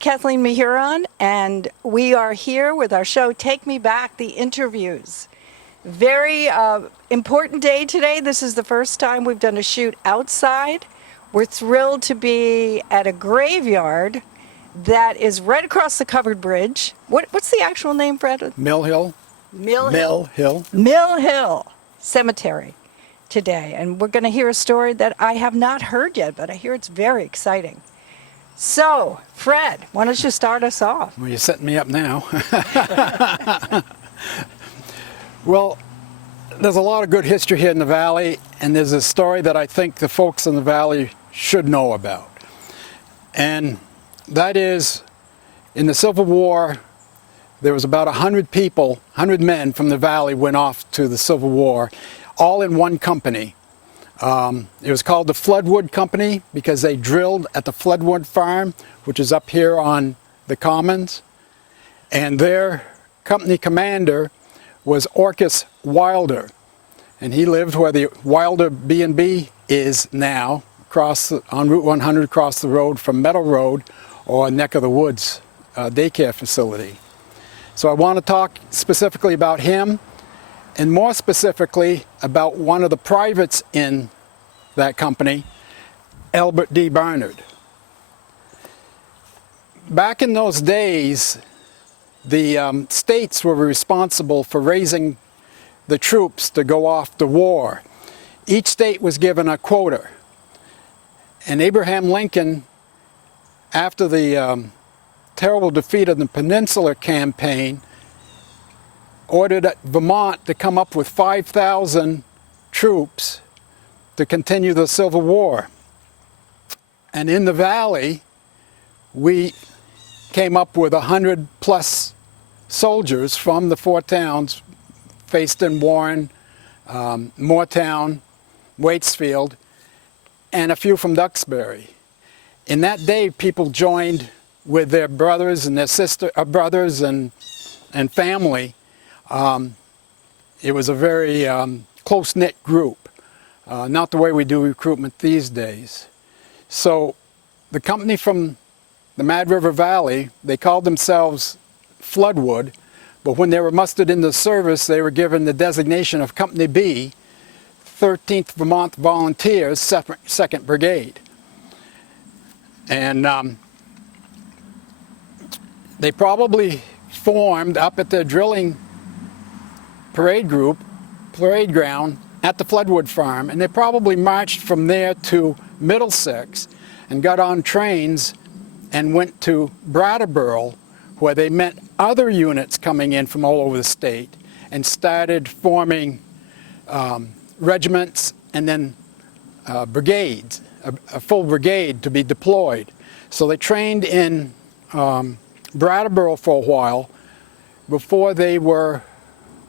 Kathleen Mehuron, and we are here with our show, Take Me Back, the interviews. Very important day today. This is the first time we've done a shoot outside. We're thrilled to be at a graveyard that is right across the covered bridge. What's the actual name, Fred? Mill Hill. Mill Hill Cemetery today. And we're going to hear a story that I have not heard yet, but I hear it's very exciting. So, Fred, why don't you start us off? Well, you're setting me up now. Well, there's a lot of good history here in the Valley, and there's a story that I think the folks in the Valley should know about. And that is, in the Civil War, there was about 100 people, 100 men from the Valley went off to the Civil War, all in one company. It was called the Floodwood Company because they drilled at the Floodwood Farm, which is up here on the Commons. And their company commander was Orcus Wilder. And he lived where the Wilder B&B is now, on Route 100 across the road from Meadow Road or Neck of the Woods daycare facility. So I want to talk specifically about him, and more specifically about one of the privates in that company, Albert D. Barnard. Back in those days, the states were responsible for raising the troops to go off to war. Each state was given a quota. And Abraham Lincoln, after the terrible defeat of the Peninsular Campaign, ordered Vermont to come up with 5,000 troops to continue the Civil War. And in the Valley, we came up with 100 plus soldiers from the four towns, Facein, Warren, Moortown, Waitsfield, and a few from Duxbury. In that day, people joined with their brothers and their brothers and family. It was a very close-knit group, not the way we do recruitment these days. So the company from the Mad River Valley, they called themselves Floodwood, but when they were mustered into service, they were given the designation of Company B, 13th Vermont Volunteers, 2nd Brigade. And they probably formed up at the drilling parade ground at the Floodwood Farm, and they probably marched from there to Middlesex and got on trains and went to Brattleboro, where they met other units coming in from all over the state and started forming regiments and then brigades, a full brigade to be deployed. So they trained in Brattleboro for a while before they were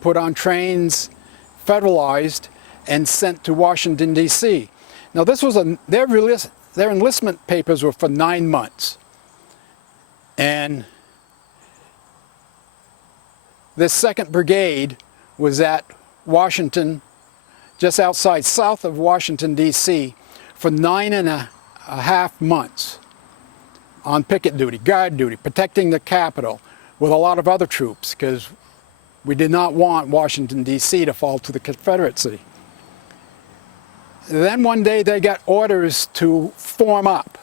put on trains, federalized, and sent to Washington, D.C. Now this was their enlistment papers were for 9 months. And this 2nd Brigade was at Washington, just south of Washington, D.C., for 9.5 months on picket duty, guard duty, protecting the Capitol with a lot of other troops, because we did not want Washington, D.C. to fall to the Confederacy. Then one day they got orders to form up,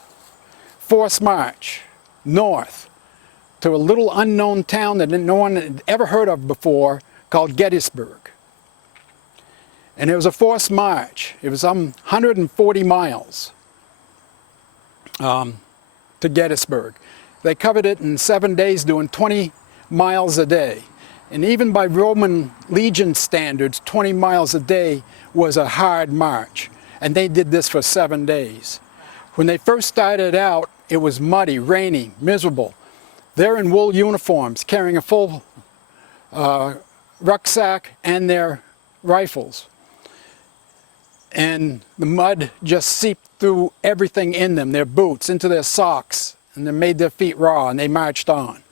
force march north to a little unknown town that no one had ever heard of before called Gettysburg. And it was a forced march. It was 140 miles to Gettysburg. They covered it in 7 days, doing 20 miles a day. And even by Roman Legion standards, 20 miles a day was a hard march. And they did this for 7 days. When they first started out, it was muddy, rainy, miserable. They're in wool uniforms, carrying a full rucksack and their rifles. And the mud just seeped through everything in them, their boots, into their socks, and they made their feet raw, and they marched on.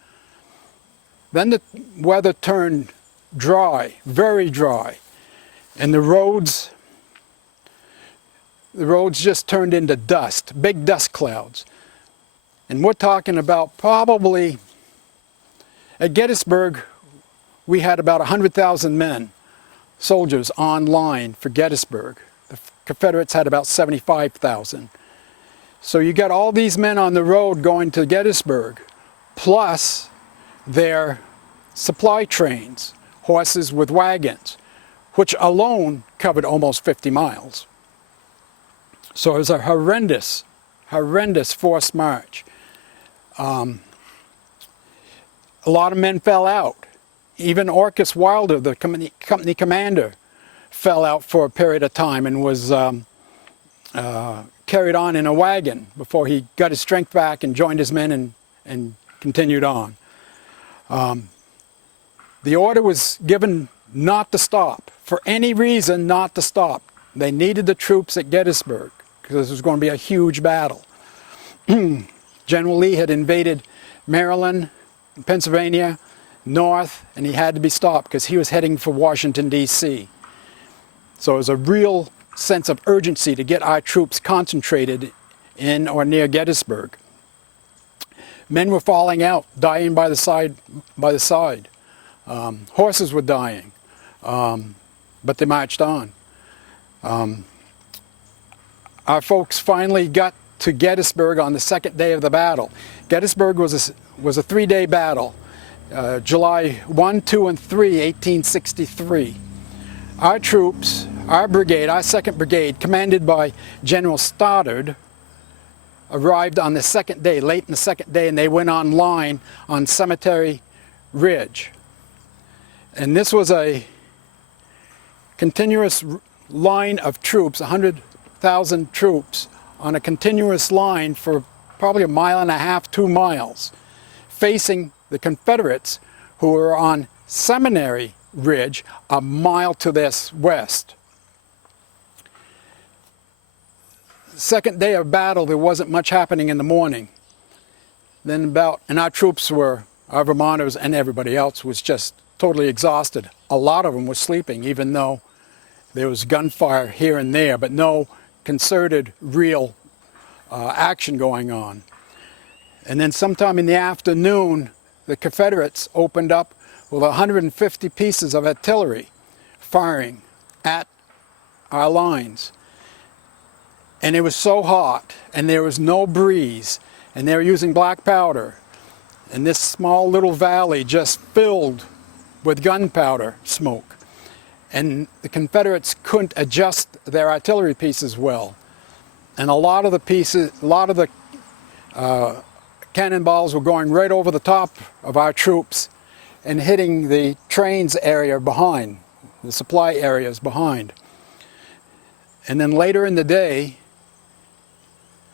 Then the weather turned dry, very dry, and the roads just turned into dust, big dust clouds. And we're talking about probably, at Gettysburg, we had about 100,000 men, soldiers on line for Gettysburg. The Confederates had about 75,000. So you got all these men on the road going to Gettysburg, plus their supply trains, horses with wagons, which alone covered almost 50 miles. So it was a horrendous, horrendous forced march. A lot of men fell out. Even Orcus Wilder, the company commander, fell out for a period of time and was carried on in a wagon before he got his strength back and joined his men and continued on. The order was given not to stop, for any reason not to stop. They needed the troops at Gettysburg because this was going to be a huge battle. General Lee had invaded Maryland, Pennsylvania, north, and he had to be stopped because he was heading for Washington, D.C. So it was a real sense of urgency to get our troops concentrated in or near Gettysburg. Men were falling out, dying by the side. Horses were dying, but they marched on. Our folks finally got to Gettysburg on the second day of the battle. Gettysburg was a three-day battle, July 1, 2, and 3, 1863. Our troops, our brigade, our 2nd Brigade, commanded by General Stoddard, arrived on the second day, late in the second day, and they went on line on Cemetery Ridge. And this was a continuous line of troops, 100,000 troops, on a continuous line for probably a mile and a half, 2 miles, facing the Confederates who were on Seminary Ridge a mile to their west. Second day of battle, there wasn't much happening in the morning. And our troops were, our Vermonters and everybody else was just totally exhausted. A lot of them were sleeping, even though there was gunfire here and there, but no concerted, real action going on. And then sometime in the afternoon, the Confederates opened up with 150 pieces of artillery firing at our lines. And it was so hot, and there was no breeze, and they were using black powder. And this small little valley just filled with gunpowder smoke. And the Confederates couldn't adjust their artillery pieces well. And a lot of the cannonballs were going right over the top of our troops and hitting the trains area behind, the supply areas behind. And then later in the day,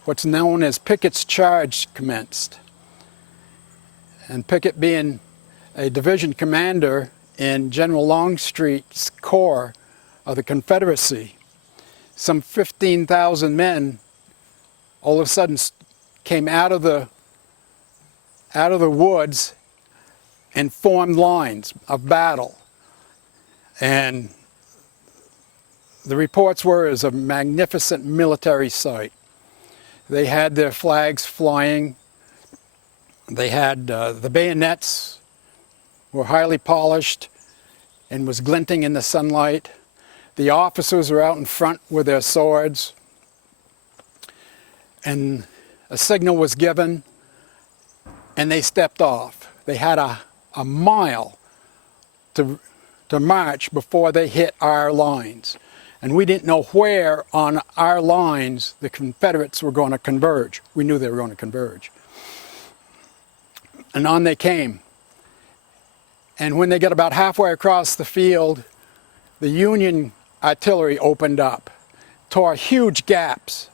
what's known as Pickett's charge commenced. And Pickett, being a division commander in General Longstreet's corps of the Confederacy, some 15,000 men all of a sudden came out of the woods and formed lines of battle. And the reports were it was a magnificent military sight. They had their flags flying. They had the bayonets were highly polished and was glinting in the sunlight. The officers were out in front with their swords. And a signal was given, and they stepped off. They had a mile to march before they hit our lines. And we didn't know where on our lines the Confederates were going to converge. We knew they were going to converge. And on they came. And when they got about halfway across the field, the Union artillery opened up, tore huge gaps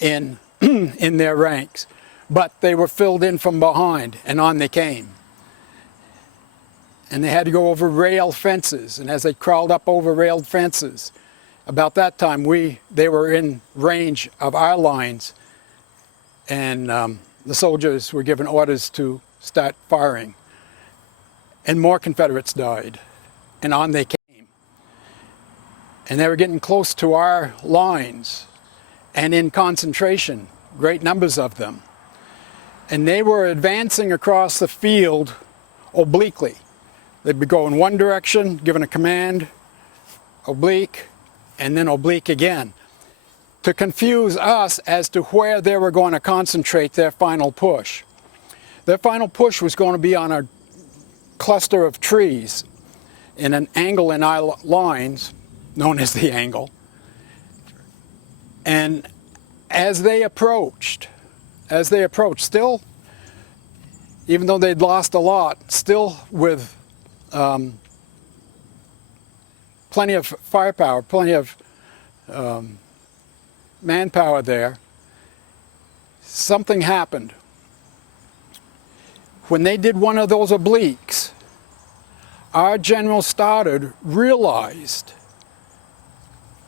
in in their ranks. But they were filled in from behind, and on they came. And they had to go over rail fences, and as they crawled up over railed fences, about that time they were in range of our lines, and the soldiers were given orders to start firing. And more Confederates died, and on they came. And they were getting close to our lines and in concentration great numbers of them. And they were advancing across the field obliquely. They'd be going one direction, giving a command, oblique, and then oblique again, to confuse us as to where they were going to concentrate their final push. Their final push was going to be on a cluster of trees in an angle in eye lines, known as the angle. And as they approached, still, even though they'd lost a lot, still with plenty of firepower, plenty of manpower there, something happened. When they did one of those obliques, our General Stoddard realized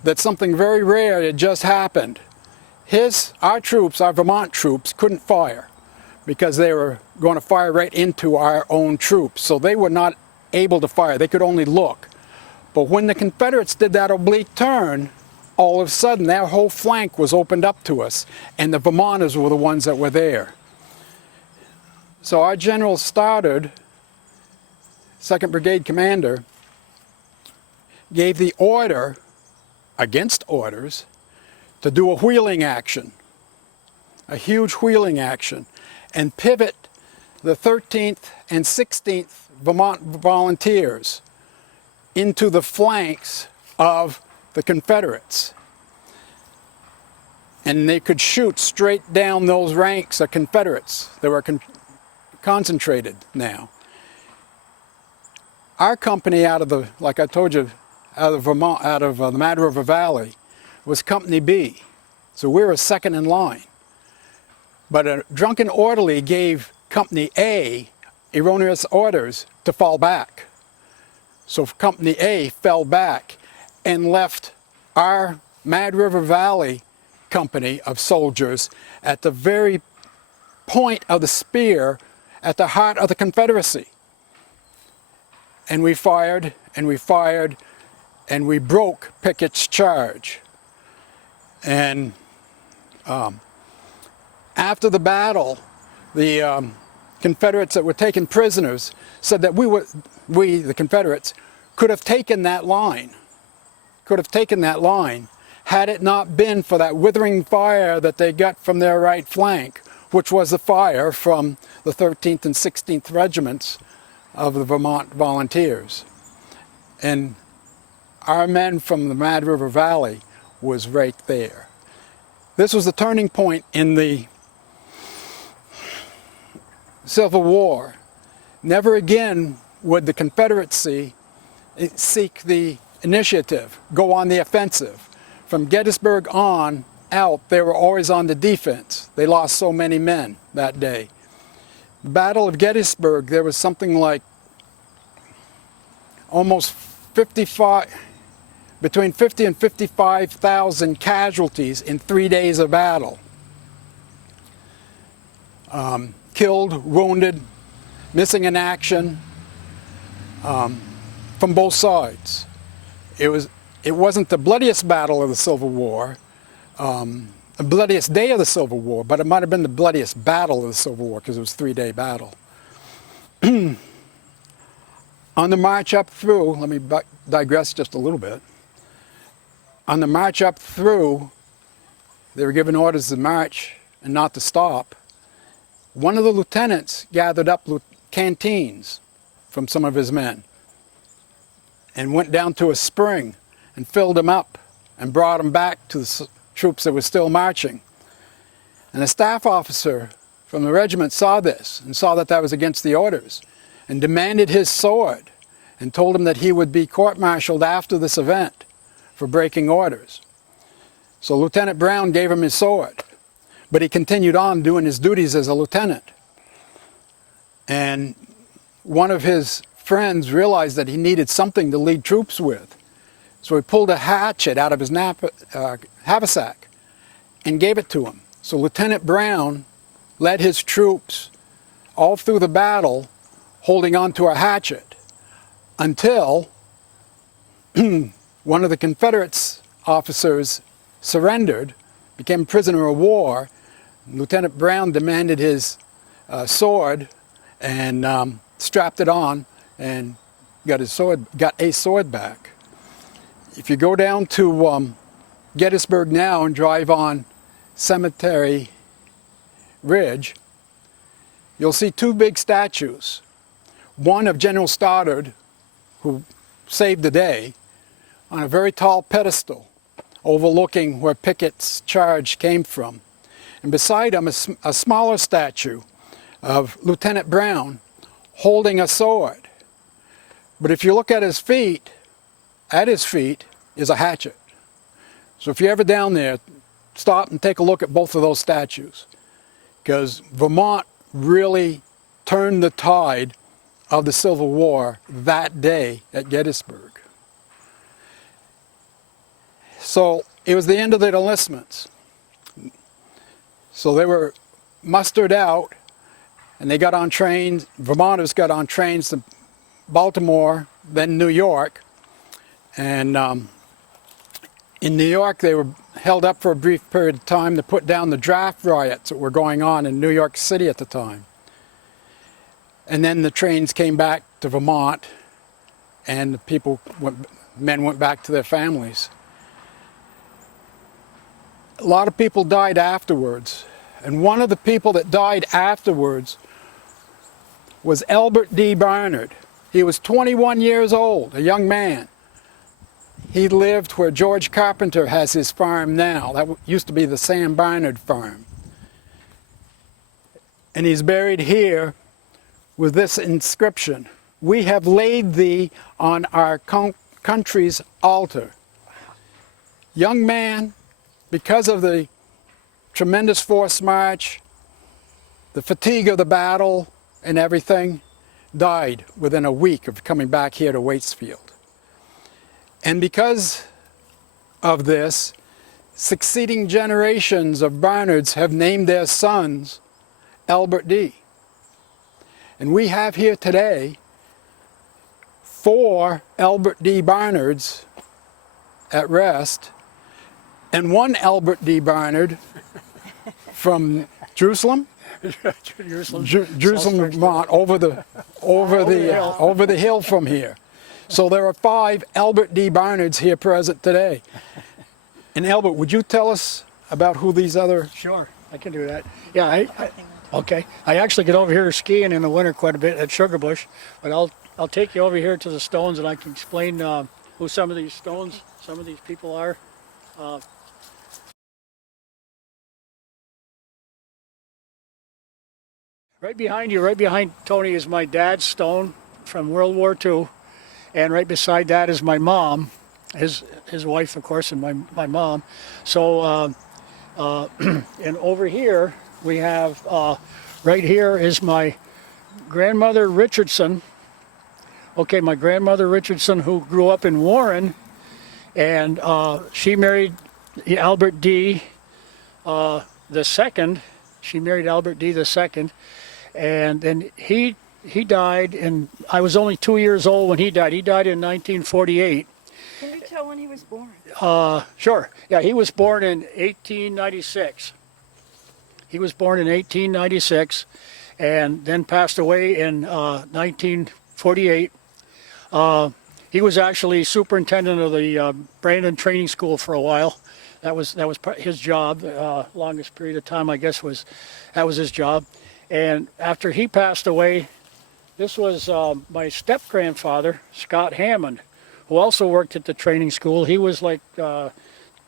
that something very rare had just happened. Our troops, our Vermont troops, couldn't fire because they were going to fire right into our own troops. So they were not able to fire. They could only look. But when the Confederates did that oblique turn, all of a sudden their whole flank was opened up to us, and the Vermonters were the ones that were there. So our General Stoddard, 2nd Brigade Commander, gave the order, against orders, to do a wheeling action, a huge wheeling action, and pivot the 13th and 16th Vermont Volunteers into the flanks of the Confederates. And they could shoot straight down those ranks of Confederates that were concentrated now. Our company out of the, like I told you, out of Vermont, out of the Mad River Valley, was Company B. So we were second in line. But a drunken orderly gave Company A erroneous orders to fall back. So Company A fell back and left our Mad River Valley company of soldiers at the very point of the spear at the heart of the Confederacy. And we fired, and we fired, and we broke Pickett's charge. And after the battle, the Confederates that were taken prisoners said that we, the Confederates, could have taken that line, had it not been for that withering fire that they got from their right flank, which was the fire from the 13th and 16th Regiments of the Vermont Volunteers. And our men from the Mad River Valley was right there. This was the turning point in the Civil War. Never again would the Confederacy seek the initiative, go on the offensive. From Gettysburg on out, they were always on the defense. They lost so many men that day. The Battle of Gettysburg, there was something like almost between 50 and 55,000 casualties in 3 days of battle. Killed, wounded, missing in action from both sides. It wasn't the bloodiest battle of the Civil War, the bloodiest day of the Civil War, but it might have been the bloodiest battle of the Civil War because it was a 3-day battle. On the march up through, let me digress just a little bit. On the march up through, they were given orders to march and not to stop. One of the lieutenants gathered up canteens from some of his men and went down to a spring and filled them up and brought them back to the troops that were still marching. And a staff officer from the regiment saw this and saw that that was against the orders and demanded his sword and told him that he would be court-martialed after this event for breaking orders. So Lieutenant Brown gave him his sword, but he continued on doing his duties as a lieutenant. And one of his friends realized that he needed something to lead troops with. So he pulled a hatchet out of his haversack and gave it to him. So Lieutenant Brown led his troops all through the battle holding on to a hatchet until one of the Confederates officers surrendered, became a prisoner of war. Lieutenant Brown demanded his sword and strapped it on and got a sword back. If you go down to Gettysburg now and drive on Cemetery Ridge, you'll see two big statues. One of General Stoddard, who saved the day, on a very tall pedestal overlooking where Pickett's charge came from. And beside him, a smaller statue of Lieutenant Brown holding a sword. But if you look at his feet is a hatchet. So if you're ever down there, stop and take a look at both of those statues, because Vermont really turned the tide of the Civil War that day at Gettysburg. So it was the end of the enlistments. So they were mustered out and they got on trains. Vermonters got on trains to Baltimore, then New York. And in New York, they were held up for a brief period of time to put down the draft riots that were going on in New York City at the time. And then the trains came back to Vermont, and the men went back to their families. A lot of people died afterwards, and one of the people that died afterwards was Albert D. Barnard. He was 21 years old, a young man. He lived where George Carpenter has his farm now. That used to be the Sam Barnard farm. And he's buried here with this inscription: "We have laid thee on our country's altar." Young man, because of the tremendous forced march, the fatigue of the battle and everything, died within a week of coming back here to Waitsfield. And because of this, succeeding generations of Barnards have named their sons Albert D. And we have here today 4 Albert D. Barnards at rest, and 1 Albert D. Barnard from Jerusalem, Vermont, over the hill from here. So there are 5 Albert D. Barnards here present today. And Albert, would you tell us about who these other? Sure, I can do that. Yeah, okay. I actually get over here skiing in the winter quite a bit at Sugarbush, but I'll take you over here to the stones and I can explain who some of these people are. Right behind you, right behind Tony, is my dad's stone from World War II, and right beside that is my mom, his wife, of course, and my mom. So, and over here we have, right here is my grandmother Richardson. Okay, my grandmother Richardson, who grew up in Warren, and she married Albert D. the second. She married Albert D. the second, and then he died, and I was only 2 years old when he died. He died in 1948. Can you tell when he was born? Sure. Yeah, he was born in 1896. He was born in 1896, and then passed away in 1948. He was actually superintendent of the Brandon Training School for a while. That was his job. Longest period of time, I guess, was his job. And after he passed away, this was my step-grandfather, Scott Hammond, who also worked at the training school. He was like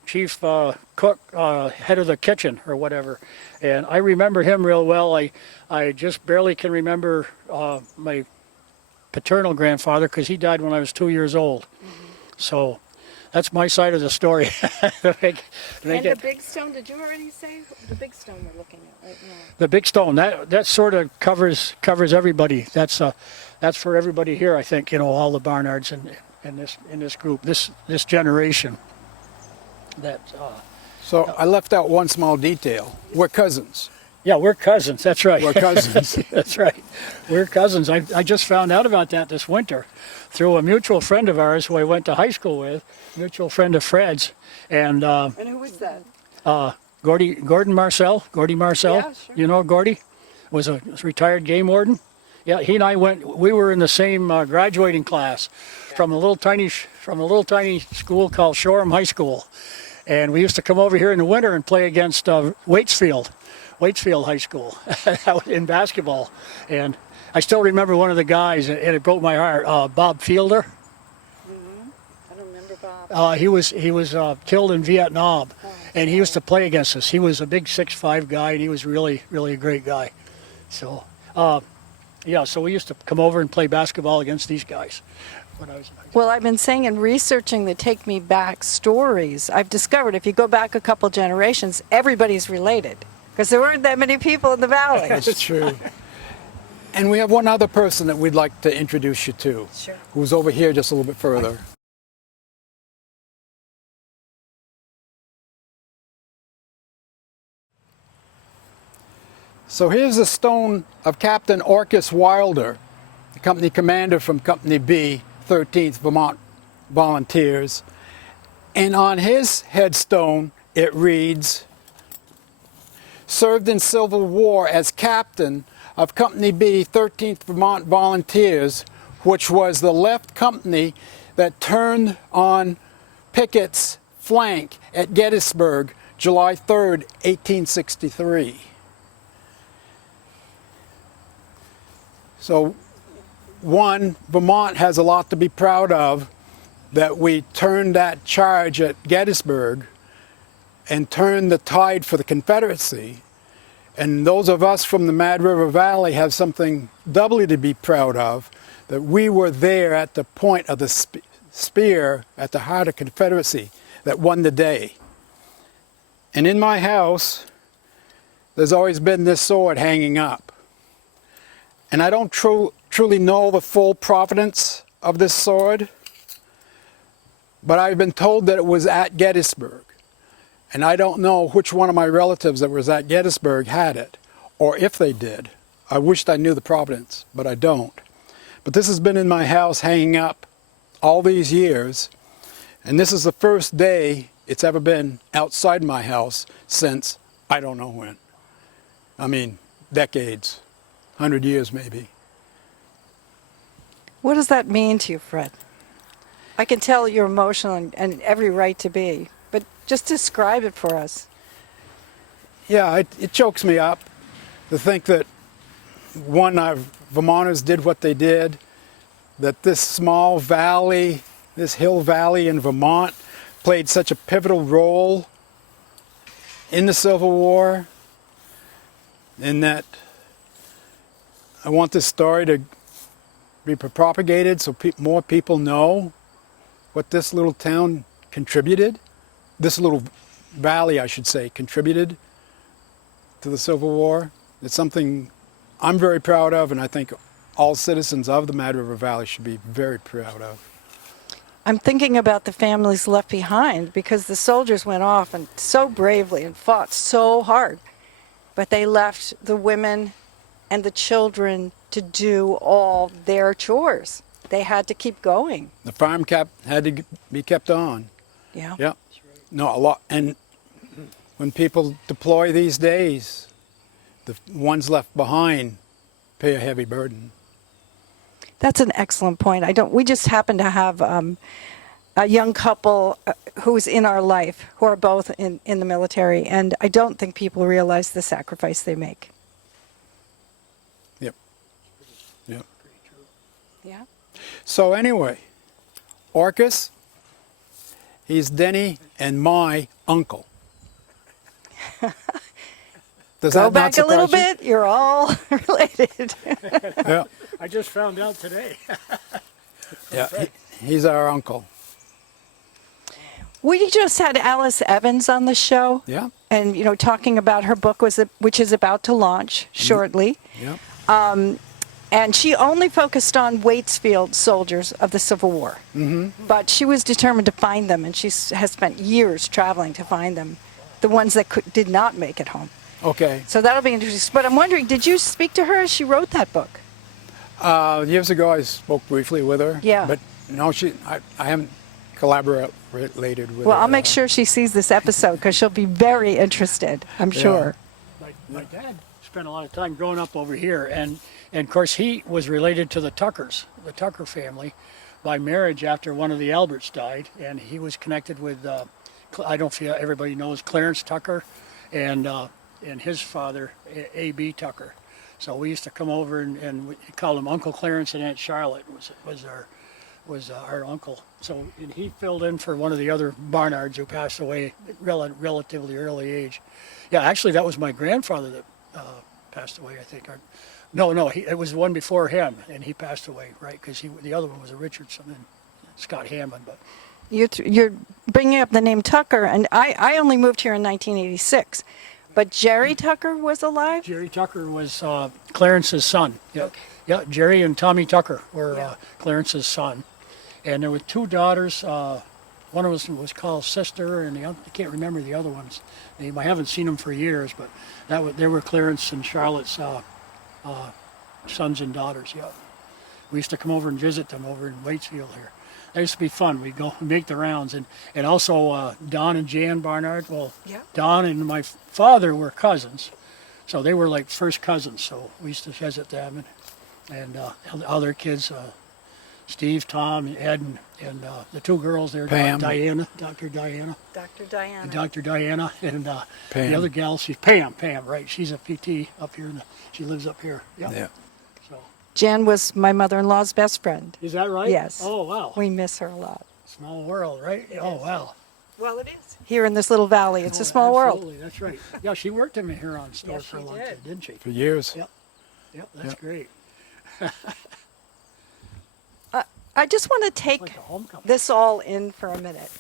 chief cook, head of the kitchen or whatever. And I remember him real well. I just barely can remember my paternal grandfather because he died when I was 2 years old. Mm-hmm. So that's my side of the story. The big stone, did you already say? The big stone we're looking at right now. The big stone, that sort of covers everybody. That's for everybody here, I think, all the Barnards in this group, this generation. So I left out one small detail. We're cousins. Yeah, we're cousins, that's right. We're cousins. That's right. We're cousins. I just found out about that this winter through a mutual friend of ours who I went to high school with, mutual friend of Fred's. And who was that? Gordon Marcel. Yeah, sure. You know Gordy? Was a retired game warden. Yeah, he and I we were in the same graduating class from a little tiny school called Shoreham High School. And we used to come over here in the winter and play against Waitsfield High School in basketball. And I still remember one of the guys, and it broke my heart, Bob Fielder. I don't remember Bob. He was killed in Vietnam, and he used to play against us. He was a big 6'5" guy, and he was really a great guy. So, yeah, so we used to come over and play basketball against these guys when I was in high school. Well, I've been saying in researching the Take Me Back stories, I've discovered if you go back a couple generations, everybody's related. Because there weren't that many people in the valley. That's true. And we have one other person that we'd like to introduce you to, Sure. who's over here just a little bit further. So here's the stone of Captain Orcus Wilder, the company commander from Company B, 13th Vermont Volunteers. And on his headstone, it reads, served in Civil War as captain of Company B, 13th Vermont Volunteers, which was the left company that turned on Pickett's flank at Gettysburg, July 3rd, 1863. So, one, Vermont has a lot to be proud of that we turned that charge at Gettysburg and turned the tide for the Confederacy. And those of us from the Mad River Valley have something doubly to be proud of, that we were there at the point of the spear at the heart of Confederacy that won the day. And in my house, there's always been this sword hanging up. And I don't truly know the full provenance of this sword, but I've been told that it was at Gettysburg. And I don't know which one of my relatives that was at Gettysburg had it, or if they did. I wished I knew the provenance, but I don't. But this has been in my house hanging up all these years, and this is the first day it's ever been outside my house since I don't know when. I mean, decades. 100 years maybe. What does that mean to you, Fred? I can tell you're emotional and every right to be, but just describe it for us. Yeah, it chokes me up to think that, one, our Vermonters did what they did, that this small valley, this hill valley in Vermont, played such a pivotal role in the Civil War, and that I want this story to be propagated so more people know what this little town contributed, this little valley, I should say, contributed to the Civil War. It's something I'm very proud of, and I think all citizens of the Mad River Valley should be very proud of. I'm thinking about the families left behind because the soldiers went off and so bravely and fought so hard, but they left the women and the children to do all their chores. They had to keep going. The farm had to be kept on. Yeah. Yeah. No, a lot. And when people deploy these days, the ones left behind pay a heavy burden. That's an excellent point. We just happen to have a young couple who's in our life who are both in the military, and I don't think people realize the sacrifice they make. Yep. Yep. Yeah. So anyway, Orcus, he's Denny and my uncle. Does Go that back not a little surprise bit, you're all related. you? Yeah. I just found out today. Yeah. He's our uncle. We just had Alice Evans on the show. Yeah. And, talking about her book, which is about to launch shortly. Yeah. And she only focused on Waitsfield soldiers of the Civil War. Mm-hmm. But she was determined to find them, and she has spent years traveling to find them, the ones that did not make it home. Okay. So that'll be interesting. But I'm wondering, did you speak to her as she wrote that book? Years ago, I spoke briefly with her. Yeah. But no, I haven't collaborated with Well, her. I'll make sure she sees this episode because she'll be very interested, I'm sure. My dad spent a lot of time growing up over here, and of course he was related to the Tuckers, the Tucker family, by marriage after one of the Alberts died, and he was connected with, I don't know if everybody knows Clarence Tucker, and his father, A.B. Tucker. So we used to come over and we called him Uncle Clarence, and Aunt Charlotte was our uncle. So and he filled in for one of the other Barnards who passed away at relatively early age. Yeah, actually that was my grandfather that passed away, I think. No, it was one before him, and he passed away, right? Because the other one was a Richardson and Scott Hammond. But You're bringing up the name Tucker, and I only moved here in 1986. But Jerry Tucker was alive? Jerry Tucker was Clarence's son. Yeah, Okay. yeah. Jerry and Tommy Tucker were Yeah. Clarence's son, and there were two daughters. One of them was called Sister, and I can't remember the other one's name. I haven't seen them for years, but they were Clarence and Charlotte's sons and daughters. Yeah, we used to come over and visit them over in Waitsfield here. That used to be fun. We'd go and make the rounds, and also Don and Jan Barnard. Well, Yeah. Don and my father were cousins, so they were like first cousins. So we used to visit them, and other kids, Steve, Tom, and Ed, and the two girls there, Pam. Diana, Dr. Diana, Dr. Diana. and Dr. Diana, and Pam. the other gal, she's Pam, right? She's a PT up here, she lives up here. Yeah. So Jan was my mother-in-law's best friend. is that right? Yes. Oh wow. We miss her a lot. Small world, right? Oh wow. Well, it is. Here in this little valley, it's a small world. Absolutely, that's right. Yeah, she worked in the Mehuron store Yes, for a she long did. time, didn't she? For years. Yep. Yep, that's great. I just want to take Like a homecoming. this all in for a minute.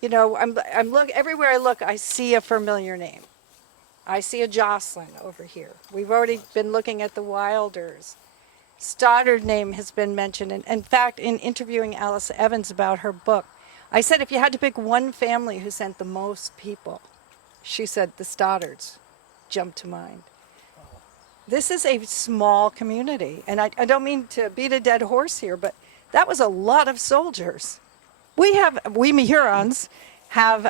You know, I'm look everywhere I look, I see a familiar name. I see a Jocelyn over here. We've already been looking at the Wilders. Stoddard name has been mentioned. And in fact, in interviewing Alice Evans about her book, I said if you had to pick one family who sent the most people, she said the Stoddards jumped to mind. This is a small community, and I don't mean to beat a dead horse here, but that was a lot of soldiers. We Mehurons have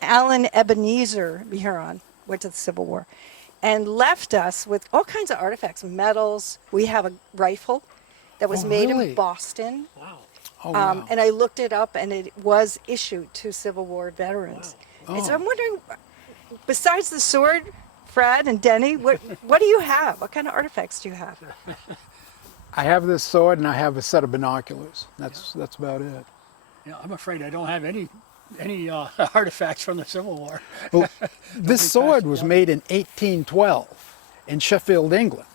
Alan Ebenezer Mehuron, went to the Civil War, and left us with all kinds of artifacts, medals. We have a rifle that was Oh, made really? in Boston. Wow. Oh, wow. And I looked it up, and it was issued to Civil War veterans. Wow. And so Oh. I'm wondering, besides the sword, Fred and Denny, what do you have? What kind of artifacts do you have? I have this sword and I have a set of binoculars. That's about it. Yeah, I'm afraid I don't have any artifacts from the Civil War. Well, this sword was made in 1812 in Sheffield, England.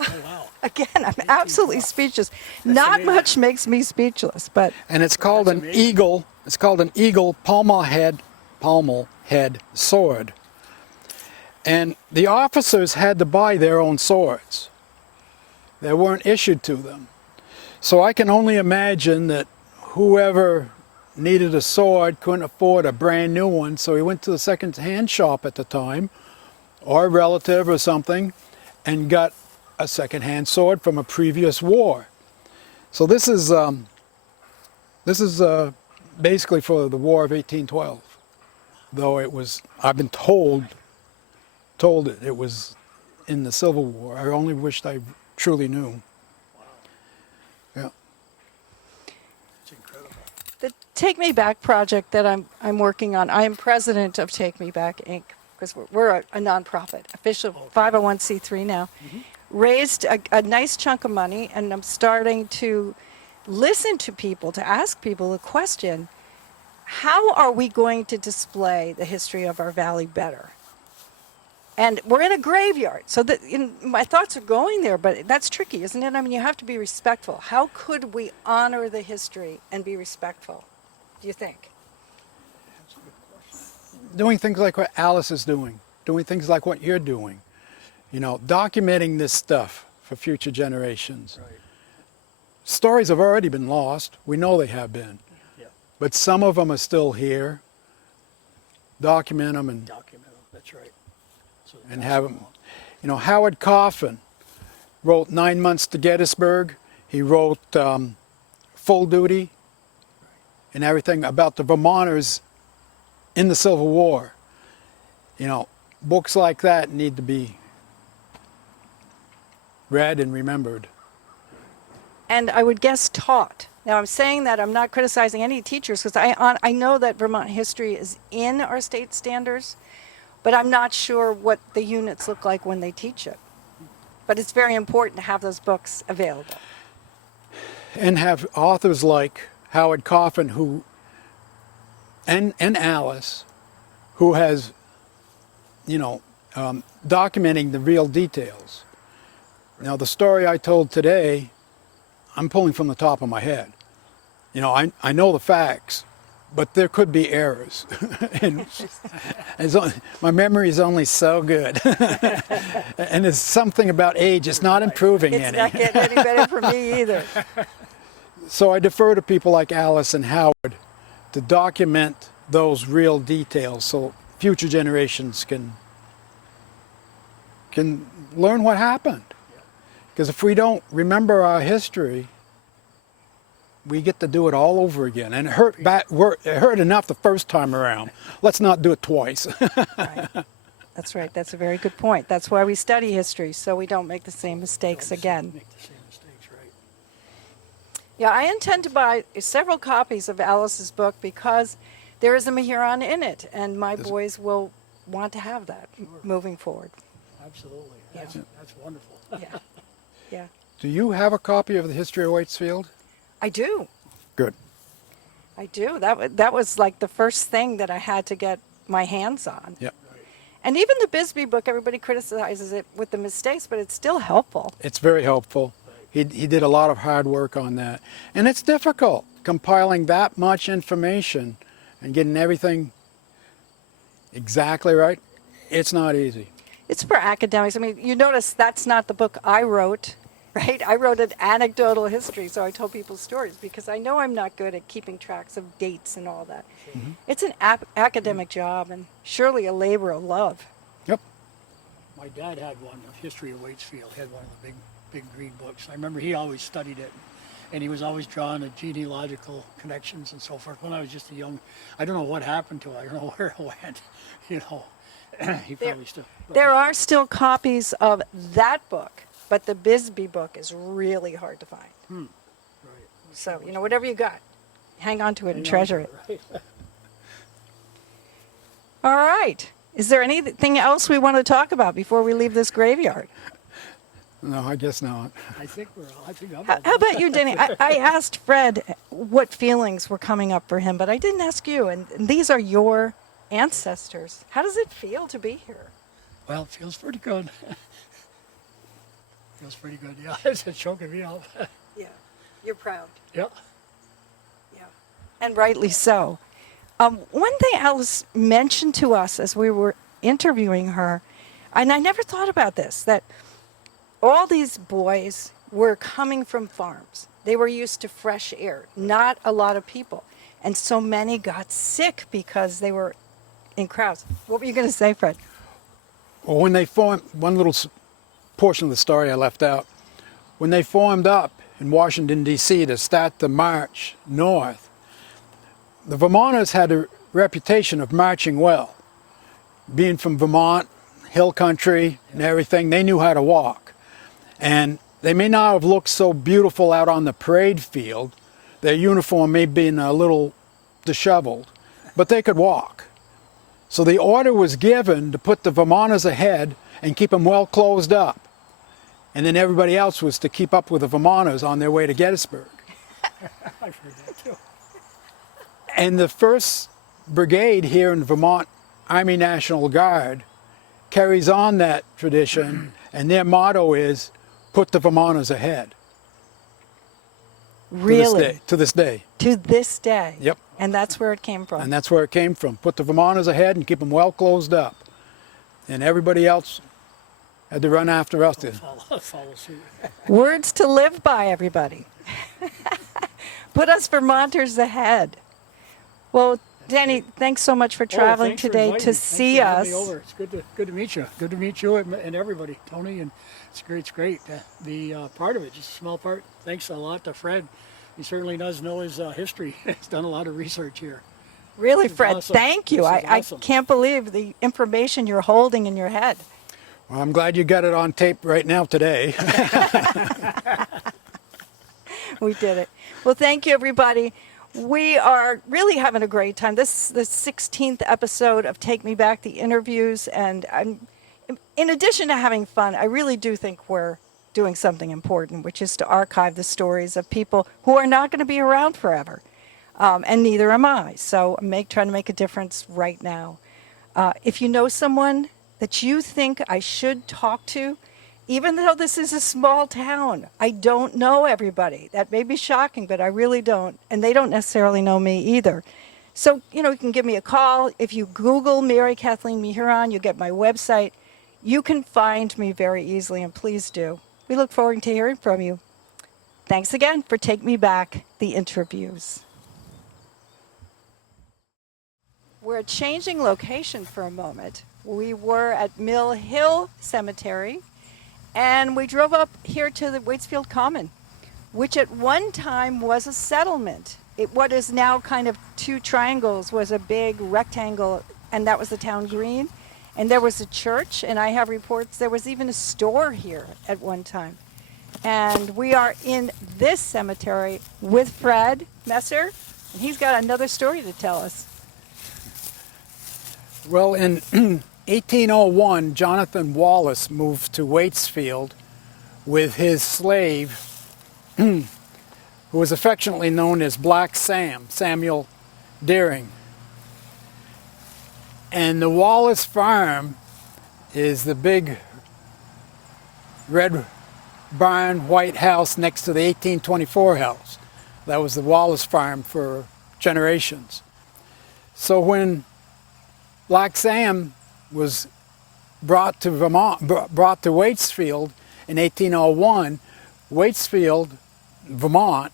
Oh wow. Again, I'm absolutely speechless. Not amazing. much makes me speechless, but And it's called That's an amazing. eagle. It's called an eagle pommel head sword. And the officers had to buy their own swords. They weren't issued to them. So I can only imagine that whoever needed a sword couldn't afford a brand new one, so he went to the second-hand shop at the time, or a relative or something, and got a second-hand sword from a previous war. So this is basically for the War of 1812, though it was, I've been told it was in the Civil War. I only wished I truly knew. Yeah. It's incredible. the Take Me Back project that I'm working on, I am president of Take Me Back, Inc., because we're a nonprofit, official 501c3 now, raised a nice chunk of money, and I'm starting to listen to people, to ask people the question, how are we going to display the history of our valley better? And we're in a graveyard, so that my thoughts are going there, but that's tricky, isn't it? I mean, you have to be respectful. How could we honor the history and be respectful, do you think? Doing things like what Alice is doing things like what you're doing, documenting this stuff for future generations. Right. Stories have already been lost. We know they have been. Yeah. But some of them are still here. Document them and Document them. That's right. So have them. Howard Coffin wrote 9 Months to Gettysburg. He wrote Full Duty. and everything about the Vermonters in the Civil War. You know, books like that need to be read and remembered. And I would guess taught. Now, I'm saying that I'm not criticizing any teachers because I know that Vermont history is in our state standards, but I'm not sure what the units look like when they teach it. But it's very important to have those books available. And have authors like Howard Coffin and Alice, who has, you know, documenting the real details. Now, the story I told today, I'm pulling from the top of my head. You know, I know the facts, but there could be errors. And my memory is only so good. And there's something about age, it's not improving It's any. not getting any better for me either. So I defer to people like Alice and Howard to document those real details so future generations can learn what happened. Because if we don't remember our history, we get to do it all over again. And it hurt enough the first time around. Let's not do it twice. Right. That's right. That's a very good point. That's why we study history, so we don't make the same mistakes again. Make the same mistakes, right? Yeah, I intend to buy several copies of Alice's book because there is a Mehuron in it, and my boys will want to have that moving forward. Absolutely. Yeah. That's wonderful. Yeah. Yeah. Do you have a copy of the history of Waitsfield? I do. Good. I do. That was like the first thing that I had to get my hands on. Yep. And even the Bisbee book, everybody criticizes it with the mistakes, but it's still helpful. It's very helpful. He did a lot of hard work on that. And it's difficult compiling that much information and getting everything exactly right. It's not easy. It's for academics. I mean, you notice that's not the book I wrote, right? I wrote an anecdotal history, so I told people stories because I know I'm not good at keeping tracks of dates and all that. Mm-hmm. It's an academic job and surely a labor of love. Yep. My dad had one, of History of Waitsfield, had one of the big green books. I remember he always studied it, and he was always drawing the genealogical connections and so forth. When I was just a young, I don't know what happened to it. I don't know where it went, you know. He probably still. There are still copies of that book, but the Bisbee book is really hard to find. Right. So, you know, whatever you got, hang on to it and treasure it. Right. All right. Is there anything else we want to talk about before we leave this graveyard? No, I guess not. I think I'm How about you, Denny? I asked Fred what feelings were coming up for him, but I didn't ask you. And these are your ancestors. How does it feel to be here? Well, it feels pretty good. Feels pretty good, yeah. It's choking me up. Yeah, you're proud. Yeah. Yeah, and rightly so. One thing Alice mentioned to us as we were interviewing her, and I never thought about this, that all these boys were coming from farms. They were used to fresh air, not a lot of people. And so many got sick because they were in crowds. What were you going to say, Fred? Well, when they formed, one little portion of the story I left out, when they formed up in Washington, D.C. to start the march north, the Vermonters had a reputation of marching well. Being from Vermont, hill country and everything, they knew how to walk. And they may not have looked so beautiful out on the parade field. Their uniform may have been a little disheveled, but they could walk. So the order was given to put the Vermonters ahead and keep them well closed up. And then everybody else was to keep up with the Vermonters on their way to Gettysburg. I've heard that too. And the 1st Brigade here in Vermont Army National Guard carries on that tradition, and their motto is, put the Vermonters ahead. Really? To this day. To this day? Yep. And that's where it came from? And that's where it came from. Put the Vermonters ahead and keep them well closed up. And everybody else had to run after us. Follow suit. Words to live by, everybody. Put us Vermonters ahead. Well, Denny, thanks so much for traveling today to see us. It's good to meet you. Good to meet you and everybody, Tony, and it's great. The part of it, just a small part. Thanks a lot to Fred. He certainly does know his history. He's done a lot of research here. Really, This is Fred, awesome. thank you. This is I awesome. can't believe the information you're holding in your head. Well, I'm glad you got it on tape right now today. We did it. Well, thank you, everybody. We are really having a great time. This is the 16th episode of Take Me Back, the interviews. And in addition to having fun, I really do think we're doing something important, which is to archive the stories of people who are not going to be around forever. And neither am I. So I'm trying to make a difference right now. If you know someone that you think I should talk to, even though this is a small town, I don't know everybody. That may be shocking, but I really don't. And they don't necessarily know me either. So, you can give me a call. If you Google Mary Kathleen Mehuron, you get my website. You can find me very easily, and please do. We look forward to hearing from you. Thanks again for Take Me Back, the interviews. We're changing location for a moment. We were at Mill Hill Cemetery, and we drove up here to the Waitsfield Common, which at one time was a settlement. What is now kind of two triangles was a big rectangle, and that was the town green. And there was a church, and I have reports there was even a store here at one time. And we are in this cemetery with Fred Messer, and he's got another story to tell us. Well, in 1801, Jonathan Wallace moved to Waitsfield with his slave, who was affectionately known as Black Sam, Samuel Deering. And the Wallace farm is the big red barn white house next to the 1824 house. That was the Wallace farm for generations. So when Black Sam was brought to Waitsfield in 1801, Waitsfield, Vermont,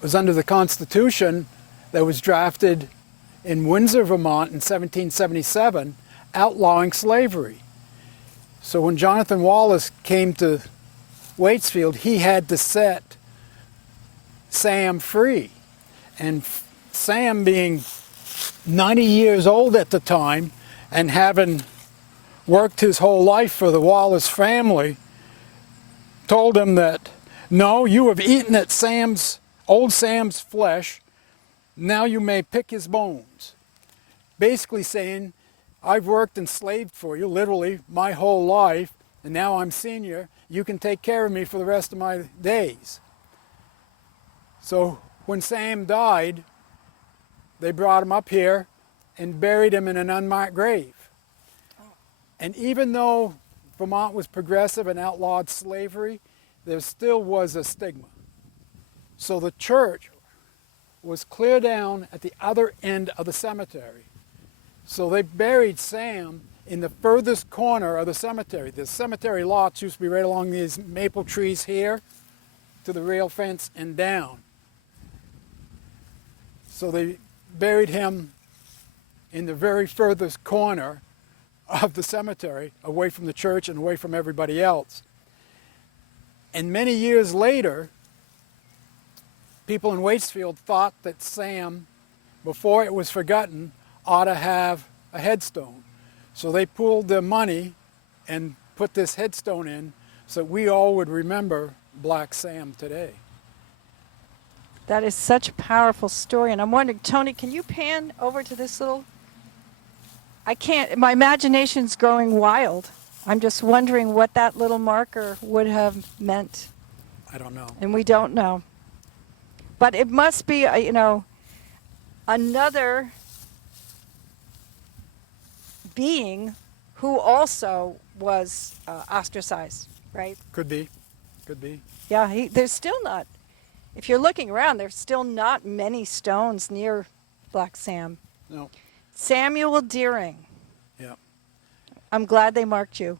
was under the Constitution that was drafted in Windsor, Vermont in 1777, outlawing slavery. So when Jonathan Wallace came to Waitsfield, he had to set Sam free. And Sam, being 90 years old at the time and having worked his whole life for the Wallace family, told him that, no, you have eaten at old Sam's flesh, now you may pick his bones. Basically saying, I've worked and slaved for you, literally, my whole life, and now I'm senior, you can take care of me for the rest of my days. So when Sam died, they brought him up here and buried him in an unmarked grave. And even though Vermont was progressive and outlawed slavery, there still was a stigma. So the church was clear down at the other end of the cemetery. So they buried Sam in the furthest corner of the cemetery. The cemetery lots used to be right along these maple trees here to the rail fence and down. So they buried him in the very furthest corner of the cemetery, away from the church and away from everybody else. And many years later, people in Waitsfield thought that Sam, before it was forgotten, ought to have a headstone. So they pooled their money and put this headstone in so that we all would remember Black Sam today. That is such a powerful story. And I'm wondering, Tony, can you pan over to this little... I can't, my imagination's growing wild. I'm just wondering what that little marker would have meant. I don't know. And we don't know. But it must be, another being who also was ostracized, right? Could be. Could be. Yeah, there's still not, if you're looking around, there's still not many stones near Black Sam. No. Samuel Deering. Yeah. I'm glad they marked you.